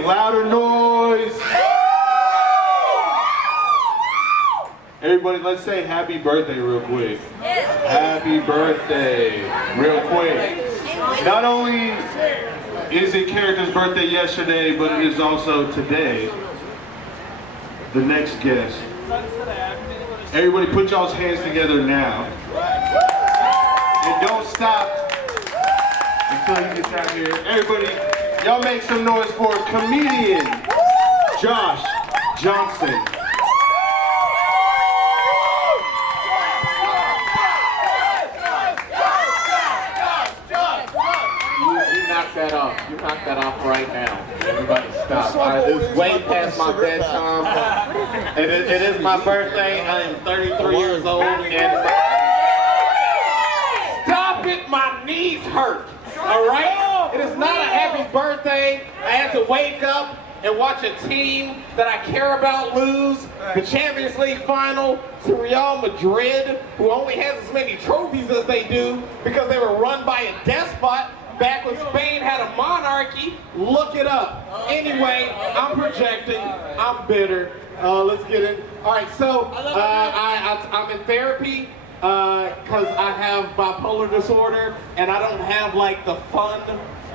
louder noise. Everybody, let's say happy birthday real quick. Happy birthday real quick. Not only is it Kerica's birthday yesterday, but it is also today. The next guest. Everybody put y'all's hands together now. And don't stop until he gets out here. Everybody, y'all make some noise for comedian Josh Johnson. That off. You knock that off right now. Everybody stop. All right, this is way past my bedtime. It is my birthday. I am 33 years old. And stop it, my knees hurt. All right? It is not a happy birthday. I had to wake up and watch a team that I care about lose the Champions League final to Real Madrid, who only has as many trophies as they do because they were run by a despot back when Spain had a monarchy. Look it up. Anyway, I'm projecting. I'm bitter. Let's get in. All right, so I'm in therapy because I have bipolar disorder, and I don't have like the fun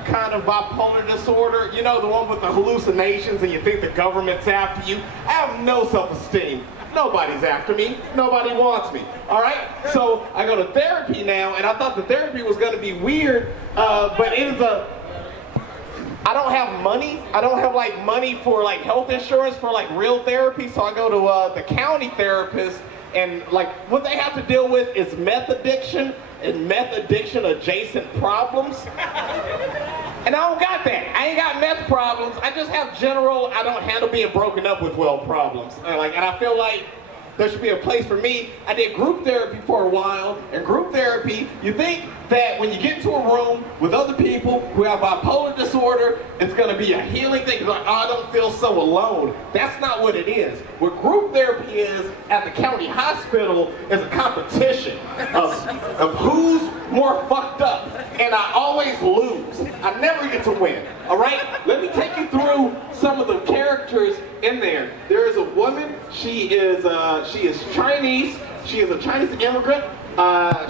kind of bipolar disorder. You know, the one with the hallucinations and you think the government's after you. I have no self-esteem. Nobody's after me. Nobody wants me. All right? So I go to therapy now, and I thought the therapy was going to be weird, but it is I don't have money. I don't have like money for like health insurance for like real therapy, so I go to the county therapist, and like what they have to deal with is meth addiction and meth addiction adjacent problems. And I don't got that. I ain't got meth problems. I just have general, I don't handle being broken up with well problems. And I feel like there should be a place for me. I did group therapy for a while, and group therapy, you think that when you get into a room with other people who have bipolar disorder, it's gonna be a healing thing. You're like, oh, I don't feel so alone. That's not what it is. What group therapy is at the county hospital is a competition of who's more fucked up. And I always lose. I never get to win. All right? Let me take you through some of the characters in there. There is a woman. She is Chinese. She is a Chinese immigrant.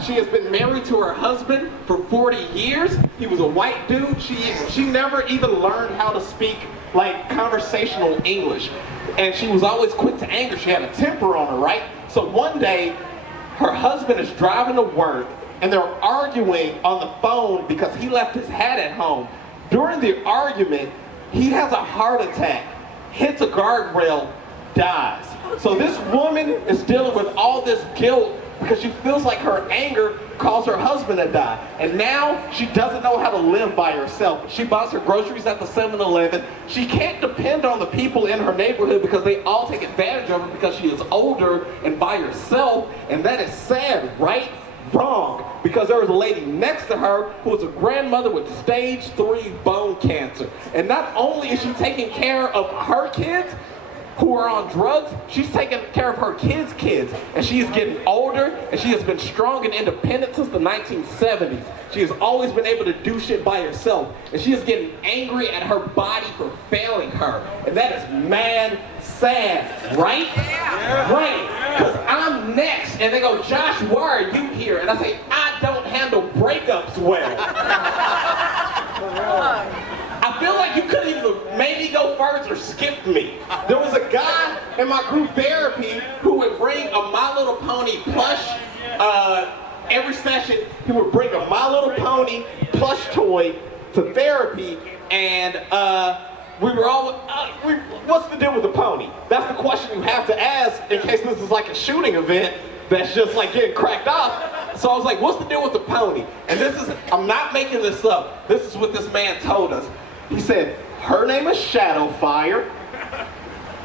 She has been married to her husband for 40 years. He was a white dude. She never even learned how to speak like conversational English. And she was always quick to anger. She had a temper on her, right? So one day, her husband is driving to work, and they're arguing on the phone because he left his hat at home. During the argument, he has a heart attack, hits a guardrail, dies. So this woman is dealing with all this guilt because she feels like her anger caused her husband to die. And now she doesn't know how to live by herself. She buys her groceries at the 7-Eleven. She can't depend on the people in her neighborhood because they all take advantage of her because she is older and by herself. And that is sad, right? Wrong, because there was a lady next to her who was a grandmother with stage 3 bone cancer. And not only is she taking care of her kids who are on drugs, she's taking care of her kids' kids. And she is getting older, and she has been strong and independent since the 1970s. She has always been able to do shit by herself. And she is getting angry at her body for failing her. And that is mad sad, right? Yeah. Right, because I'm next, and they go, Josh, why are you here? And I say, I don't handle breakups well. I feel like you could either maybe go first or skip me. There was a guy in my group therapy who would bring a My Little Pony plush. Every session, he would bring a My Little Pony plush toy to therapy, and we were all, what's the deal with the pony? That's the question you have to ask in case this is like a shooting event that's just like getting cracked off. So I was like, what's the deal with the pony? And this is, I'm not making this up. This is what this man told us. He said, her name is Shadowfire,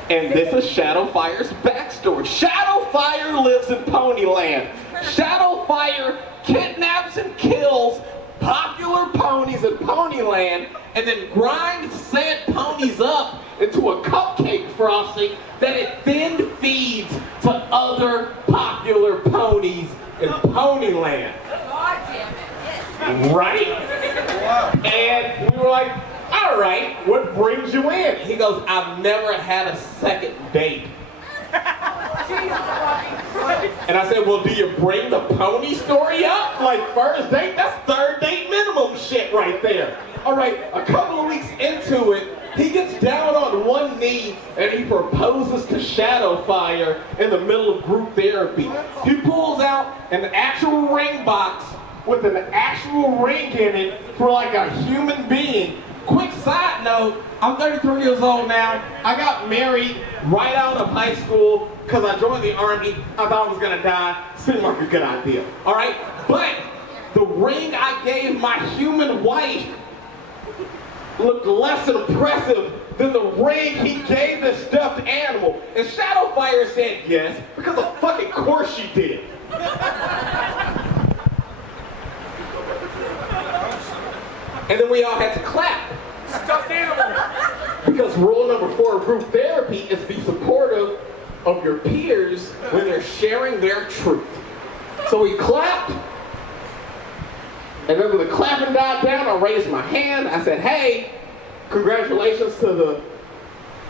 and this is Shadowfire's backstory. Shadowfire lives in Ponyland. Shadowfire kidnaps and kills popular ponies in Ponyland and then grinds said ponies up into a cupcake frosting that it then feeds to other popular ponies in Ponyland. God damn it. Yes. Right? And we were like, all all right, what brings you in? He goes, I've never had a second date. And I said, well, do you bring the pony story up? Like first date? That's third date minimum shit right there. All right, a couple of weeks into it, he gets down on one knee and he proposes to Shadowfire in the middle of group therapy. He pulls out an actual ring box with an actual ring in it for like a human being. Quick side note, I'm 33 years old now. I got married right out of high school because I joined the Army. I thought I was gonna die. Seemed like a good idea, all right? But the ring I gave my human wife looked less impressive than the ring he gave the stuffed animal. And Shadowfire said yes, because of fucking course she did. And then we all had to clap. Stuffed animal. Because rule number 4 of group therapy is be supportive of your peers when they're sharing their truth. So we clapped. And then when the clapping died down, I raised my hand. I said, hey, congratulations to the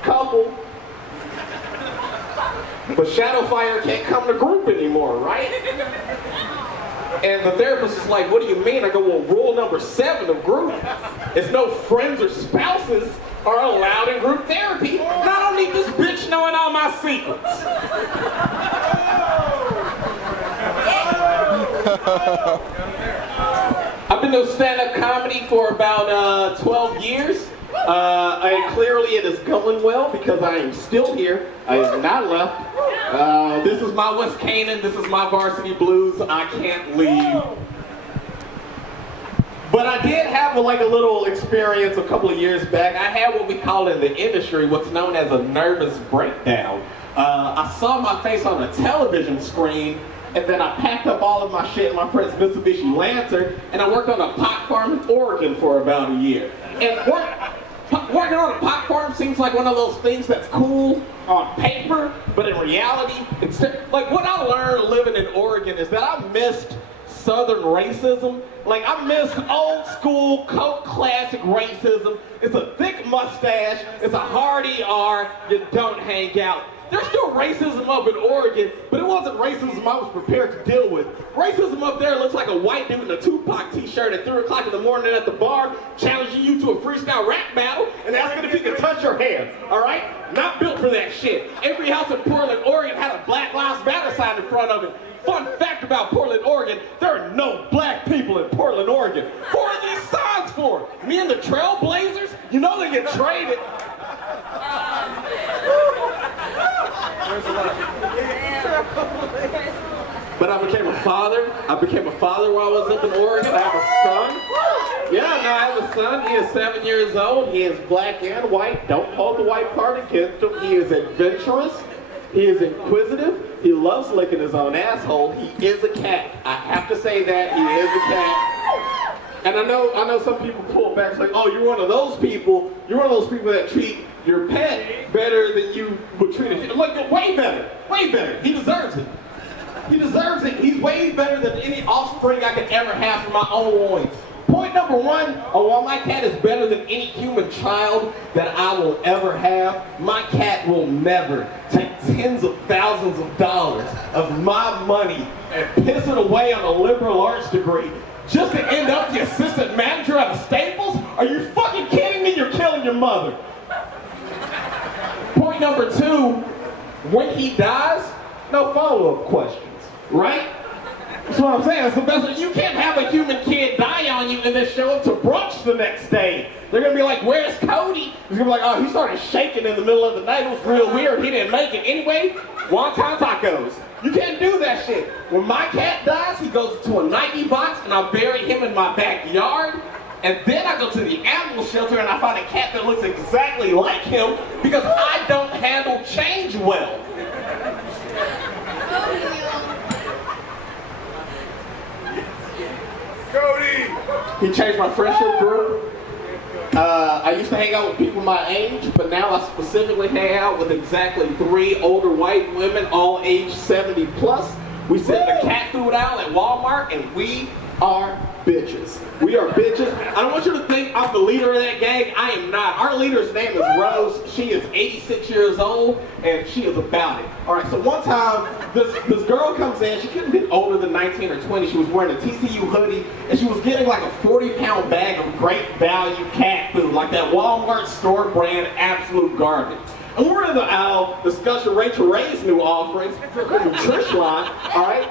couple. But Shadowfire can't come to group anymore, right? And the therapist is like, what do you mean? I go, well, rule number 7 of group is no friends or spouses are allowed in group therapy. And I don't need this bitch knowing all my secrets. I've been doing stand-up comedy for about 12 years. And clearly it is going well because I am still here. I have not left. This is my West Canaan. This is my Varsity Blues. I can't leave. But I did have a little experience a couple of years back. I had what we call in the industry what's known as a nervous breakdown. I saw my face on a television screen, and then I packed up all of my shit in my friend's Mitsubishi Lancer, and I worked on a pot farm in Oregon for about a year. And working on a pot farm seems like one of those things that's cool on paper, but in reality, it's like what I learned living in Oregon is that I missed Southern racism. Like I missed old school cult classic racism. It's a thick mustache, it's a hard ER, you don't hang out. There's still racism up in Oregon, but it wasn't racism I was prepared to deal with. Racism up there looks like a white dude in a Tupac t-shirt at 3 o'clock in the morning at the bar, challenging you to a freestyle rap battle, and asking if he can touch your hair, all right? Not built for that shit. Every house in Portland, Oregon had a Black Lives Matter sign in front of it. Fun fact about Portland, Oregon, there are no black people in Portland, Oregon. What are these signs for? Me and the Trailblazers? You know they get traded. But I became a father. I became a father while I was up in Oregon. I have a son. Yeah, no, I have a son. He is 7 years old. He is black and white. Don't hold the white part against him. He is adventurous. He is inquisitive. He loves licking his own asshole. He is a cat. I have to say that. He is a cat. And I know some people pull back like, oh, you're one of those people. You're one of those people that treat your pet better than you would treat it. Like, way better. Way better. He deserves it. He deserves it. He's way better than any offspring I could ever have from my own loins. Point number 1, while my cat is better than any human child that I will ever have, my cat will never take tens of thousands of dollars of my money and piss it away on a liberal arts degree just to end up the assistant manager at a Staples? Are you fucking kidding me? You're killing your mother. Point number 2, when he dies, no follow-up questions, right? That's what I'm saying. It's the best. You can't have a human kid die on you and then show up to brunch the next day. They're going to be like, where's Cody? He's going to be like, oh, he started shaking in the middle of the night. It was real weird. He didn't make it. Anyway, wonton tacos. You can't do that shit. When my cat dies, he goes to a Nike box and I bury him in my backyard. And then I go to the animal shelter and I find a cat that looks exactly like him because I don't handle change well. Cody! He changed my friendship group. I used to hang out with people my age, but now I specifically hang out with exactly 3 older white women, all age 70 plus. We sit in the cat food aisle at Walmart and we are bitches. We are bitches. I don't want you to think I'm the leader of that gang. I am not. Our leader's name is Rose. She is 86 years old, and she is about it. All right, so one time, this girl comes in. She couldn't be older than 19 or 20. She was wearing a TCU hoodie, and she was getting like a 40-pound bag of great value cat food, like that Walmart store brand absolute garbage. And we're in the aisle discussing Rachel Ray's new offerings for her nutrition line, all right?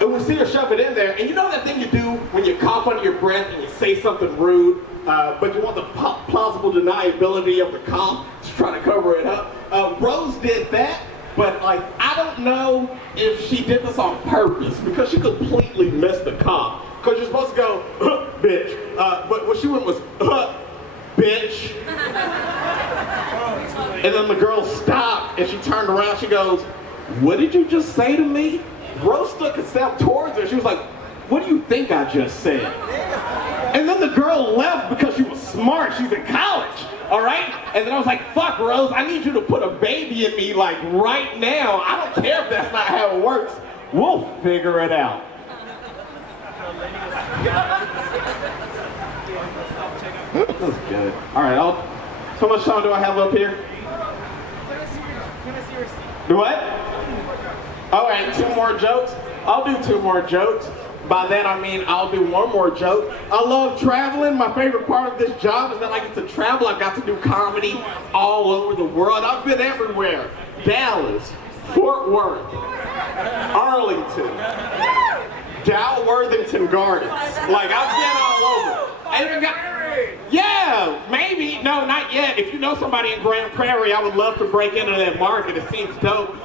And we see her shove it in there, and you know that thing you do when you cough under your breath and you say something rude, but you want the plausible deniability of the cough to try to cover it up? Rose did that, but like, I don't know if she did this on purpose, because she completely missed the cough. Because you're supposed to go, bitch, but what she went was, bitch. And then the girl stopped, and she turned around, she goes, what did you just say to me? Rose took a step towards her. She was like, what do you think I just said? And then the girl left because she was smart. She's in college, all right? And then I was like, fuck, Rose, I need you to put a baby in me, like, right now. I don't care if that's not how it works. We'll figure it out. That's good. All right, how much time do I have up here? Do what? All right, 2 more jokes. I'll do 2 more jokes. By that I mean I'll do 1 more joke. I love traveling. My favorite part of this job is that I get to travel. I've got to do comedy all over the world. I've been everywhere. Dallas, Fort Worth, Arlington, Dalworthington Gardens. Like, I've been all over. And yeah, maybe. No, not yet. If you know somebody in Grand Prairie, I would love to break into that market. It seems dope.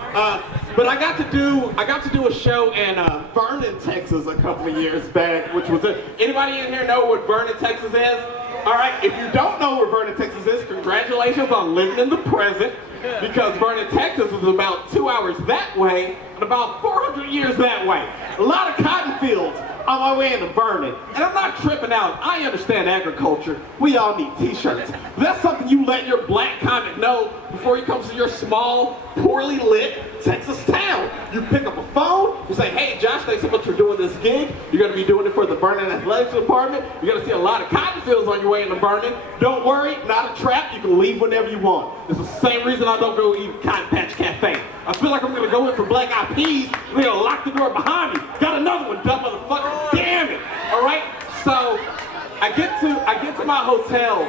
But I got to do a show in Vernon, Texas a couple of years back, which was it. Anybody in here know what Vernon, Texas is? All right, if you don't know where Vernon, Texas is, congratulations on living in the present, because Vernon, Texas is about 2 hours that way and about 400 years that way. A lot of cotton fields on my way into Vernon. And I'm not tripping out. I understand agriculture. We all need t-shirts. That's something you let your black comic know before he comes to your small, poorly lit Texas town. You pick up a phone, you say, hey, Josh, thanks so much for doing this gig. You're going to be doing it for the Vernon Athletics Department. You're going to see a lot of cotton fields on your way into Vernon. Don't worry, not a trap. You can leave whenever you want. It's the same reason I don't go eat Cotton Patch Cafe. I feel like I'm going to go in for Black Eyed Peas, and they're going to lock the door behind me. Got another one, dumb motherfucker. Damn it. All right? So I get to my hotel,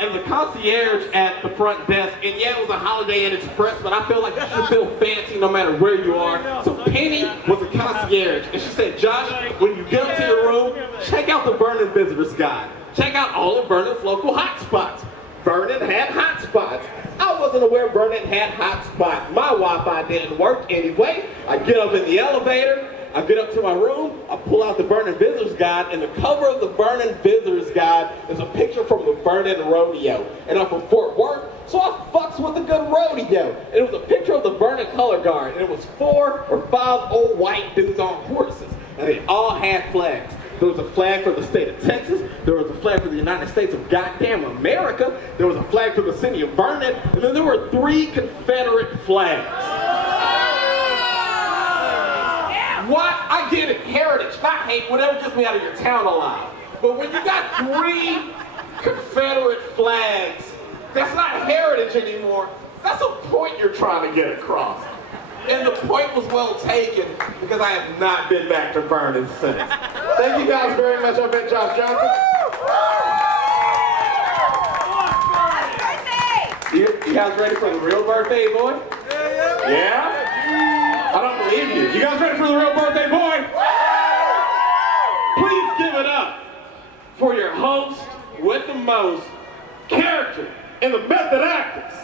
and the concierge at the front desk, and yeah, it was a Holiday Inn Express, but I feel like you should feel fancy no matter where you are. So Penny was a concierge, and she said, Josh, when you get up to your room, check out the Vernon Visitors Guide. Check out all of Vernon's local hotspots. Vernon had hotspots. I wasn't aware Vernon had hotspots. My Wi-Fi didn't work anyway. I get up in the elevator, I get up to my room, I pull out the Vernon Visitors Guide, and the cover of the Vernon Visitors Guide is a picture from the Vernon Rodeo. And I'm from Fort Worth, so I fucks with a good rodeo. And it was a picture of the Vernon Color Guard, and it was 4 or 5 old white dudes on horses, and they all had flags. There was a flag for the state of Texas. There was a flag for the United States of goddamn America. There was a flag for the city of Vernon. And then there were 3 Confederate flags. What? I get it. Heritage, not hate, whatever gets me out of your town alive. But when you got 3 Confederate flags, that's not heritage anymore. That's a point you're trying to get across. And the point was well taken, because I have not been back to Vernon since. Thank you guys very much. I've been Josh Johnson. You guys ready for the real birthday boy? Yeah? I don't believe you. You guys ready for the real birthday boy? Please give it up for your host with the most character and the method actors.